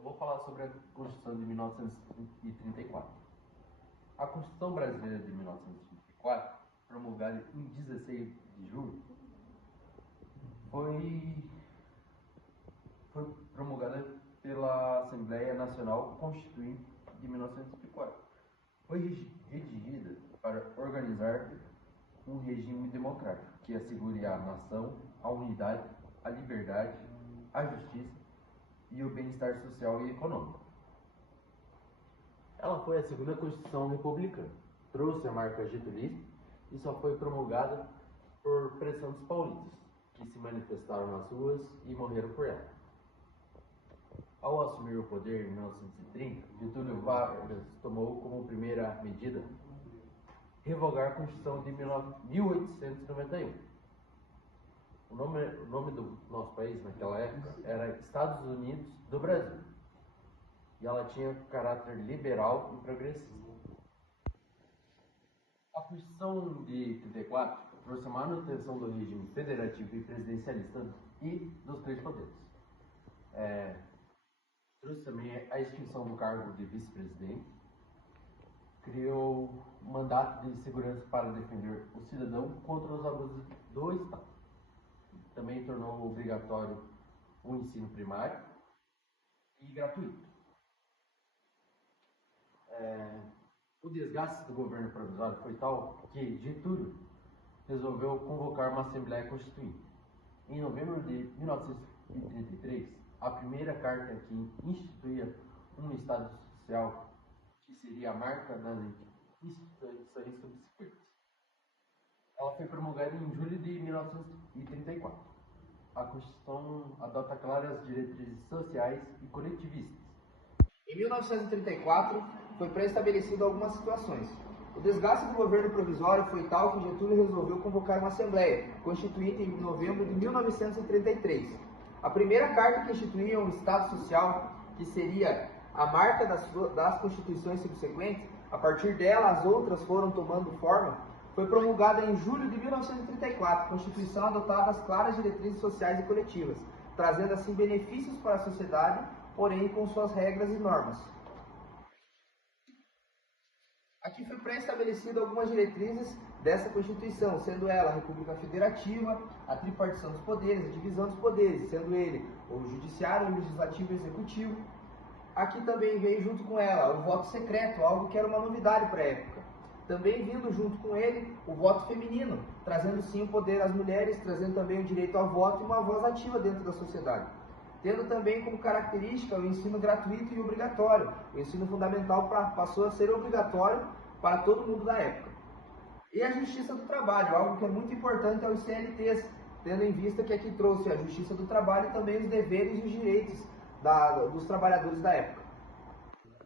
Eu vou falar sobre a Constituição de 1934. A Constituição Brasileira de 1934, promulgada em 16 de julho, foi promulgada pela Assembleia Nacional Constituinte de 1934. Foi redigida para organizar um regime democrático que assegure à nação a unidade, a liberdade, a justiça e o bem-estar social e econômico. Ela foi a segunda Constituição republicana, trouxe a marca getulista e só foi promulgada por pressão dos paulistas, que se manifestaram nas ruas e morreram por ela. Ao assumir o poder em 1930, Getúlio Vargas tomou como primeira medida revogar a Constituição de 1891. O nome do nosso país naquela época era Estados Unidos do Brasil. E ela tinha caráter liberal e progressista. A Constituição de 34 trouxe a manutenção do regime federativo e presidencialista e dos três poderes. Trouxe também a extinção do cargo de vice-presidente, criou um mandato de segurança para defender o cidadão contra os abusos do Estado. Também tornou obrigatório o ensino primário e gratuito. O desgaste do governo provisório foi tal que Getúlio resolveu convocar uma Assembleia Constituinte. Em novembro de 1933, a primeira carta que instituía um Estado Social, que seria a marca das instituições subsequentes, ela foi promulgada em julho de 1934. A Constituição adota claras diretrizes sociais e coletivistas. Em 1934, foi pré-estabelecido algumas situações. O desgaste do governo provisório foi tal que Getúlio resolveu convocar uma Assembleia, constituída em novembro de 1933. A primeira carta que instituía um Estado Social, que seria a marca das constituições subsequentes, a partir dela as outras foram tomando forma, foi promulgada em julho de 1934. A Constituição adotava as claras diretrizes sociais e coletivas, trazendo assim benefícios para a sociedade, porém com suas regras e normas. Aqui foi pré-estabelecido algumas diretrizes dessa Constituição, sendo ela a República Federativa, a tripartição dos poderes, a divisão dos poderes, sendo ele o Judiciário, o Legislativo e o Executivo. Aqui também veio junto com ela o voto secreto, algo que era uma novidade para a época. Também vindo junto com ele o voto feminino, trazendo sim o poder às mulheres, trazendo também o direito ao voto e uma voz ativa dentro da sociedade. Tendo também como característica o ensino gratuito e obrigatório. O ensino fundamental passou a ser obrigatório para todo mundo da época. E a justiça do trabalho, algo que é muito importante aos CLTs, tendo em vista que aqui trouxe a justiça do trabalho e também os deveres e os direitos dos trabalhadores da época.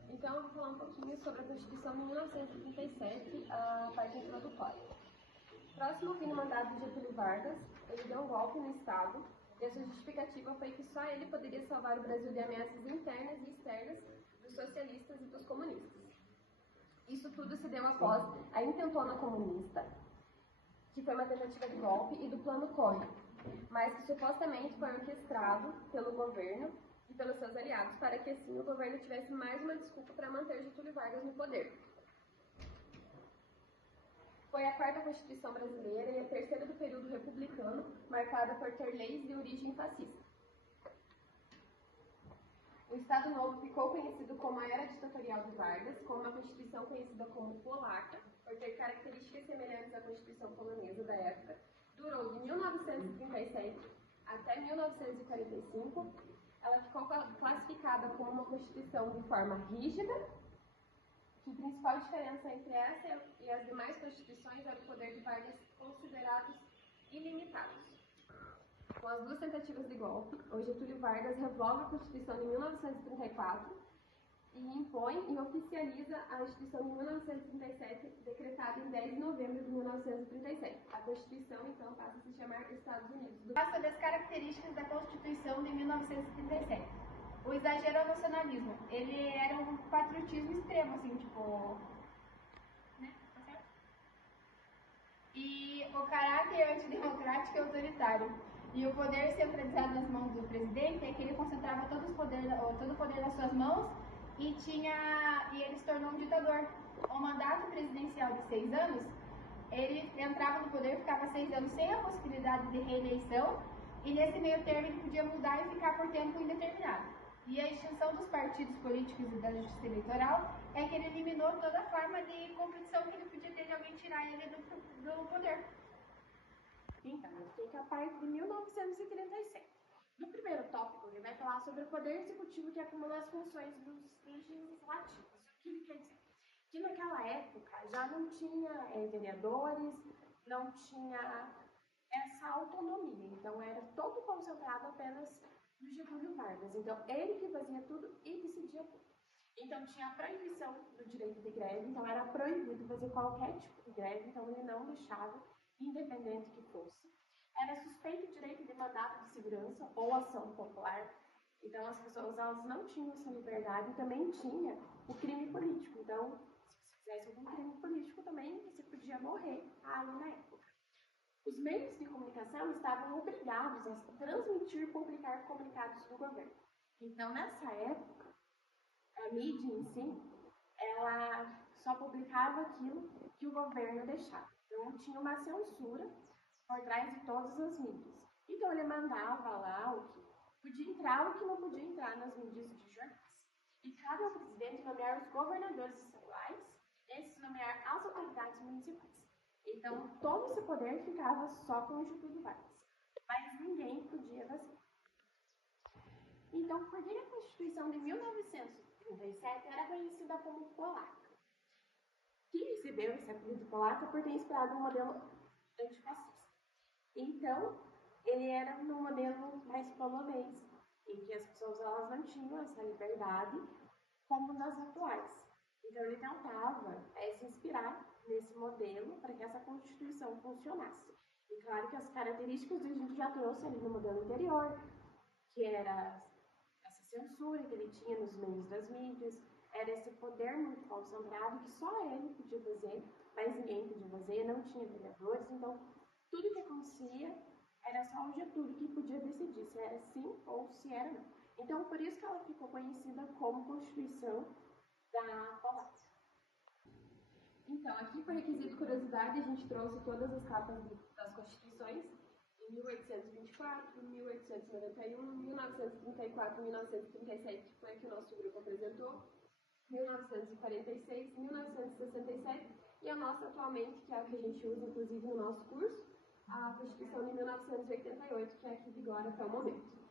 Então, eu vou falar um pouquinho sobre a Constituição de 1937, a parte introdutória. Próximo ao fim do mandato de Getúlio Vargas, ele deu um golpe no Estado, e a sua justificativa foi que só ele poderia salvar o Brasil de ameaças internas e externas dos socialistas e dos comunistas. Isso tudo se deu após a intentona comunista, que foi uma tentativa de golpe, e do Plano Collor, mas que supostamente foi orquestrado pelo governo e pelos seus aliados para que assim o governo tivesse mais uma desculpa para manter Getúlio Vargas no poder. Foi a quarta Constituição brasileira e a terceira do período republicano, marcada por ter leis de origem fascista. O Estado Novo ficou conhecido como a Era Ditatorial de Vargas, com uma Constituição conhecida como polaca, por ter características semelhantes à Constituição polonesa da época. Durou de 1937 até 1945. Ela ficou classificada como uma Constituição de forma rígida, que a principal diferença entre essa e as demais constituições era o poder de Vargas considerados ilimitados. Com as duas tentativas de golpe, o Getúlio Vargas revoga a Constituição de 1934 e impõe e oficializa a Constituição de 1937, decretada em 10 de novembro de 1937. A Constituição, então, passa a se chamar Estados Unidos. Sobre as características da Constituição de 1937. O exagero ao nacionalismo. Ele era um patriotismo extremo, assim, tipo... né? Tá certo? E o caráter antidemocrático e autoritário. E o poder centralizado nas mãos do presidente é que ele concentrava todo o poder nas suas mãos e ele se tornou um ditador. O mandato presidencial de 6 anos, ele entrava no poder, ficava 6 anos sem a possibilidade de reeleição, e nesse meio termo ele podia mudar e ficar por tempo indeterminado. E a extinção dos partidos políticos e da justiça eleitoral é que ele eliminou toda forma de competição que ele podia ter de alguém tirar ele do poder. Então, fica a parte de 1937. No primeiro tópico, ele vai falar sobre o poder executivo que acumula as funções dos legislativos. O que ele quer dizer? Que naquela época já não tinha vereadores, não tinha essa autonomia. Então, era todo concentrado apenas no Getúlio Vargas. Então, ele que fazia tudo e decidia tudo. Então, tinha a proibição do direito de greve. Então, era proibido fazer qualquer tipo de greve. Então, ele não deixava, independente que fosse. Era suspeito o direito de mandato de segurança ou ação popular. Então, as pessoas elas não tinham essa liberdade e também tinha o crime político. Então, se fizesse algum crime político também, você podia morrer ali na época. Os meios de comunicação estavam obrigados a transmitir e publicar comunicados do governo. Então, nessa época, a mídia em si, ela só publicava aquilo que o governo deixava. Então, tinha uma censura por trás de todas as mídias. Então, ele mandava lá o que podia entrar e o que não podia entrar nas mídias de jornais. E cabe ao presidente nomear os governadores estaduais e esses nomear as autoridades municipais. Então, todo esse poder ficava só com o Getúlio Vargas. Mas ninguém podia fazer. Então, por que a Constituição de 1937 era conhecida como polaca? Quem recebeu esse apelido polaca por ter inspirado um modelo antifascista. Então, ele era um modelo mais polonês, em que as pessoas elas não tinham essa liberdade como nas atuais. Então, ele tentava se inspirar nesse modelo para que essa Constituição funcionasse. E claro que as características a gente já trouxe ali no modelo anterior, que era essa censura que ele tinha nos meios das mídias, era esse poder muito concentrado que só ele podia fazer, mas ninguém podia fazer, não tinha vereadores, então tudo que acontecia era só o Getúlio que podia decidir se era sim ou se era não. Então, por isso que ela ficou conhecida como Constituição da Polônia. Então, aqui por requisito curiosidade, a gente trouxe todas as capas das Constituições, em 1824, 1891, 1934, 1937, que foi a que o nosso grupo apresentou, 1946, 1967 e a nossa atualmente, que é a que a gente usa inclusive no nosso curso, a Constituição de 1988, que é a que vigora até o momento.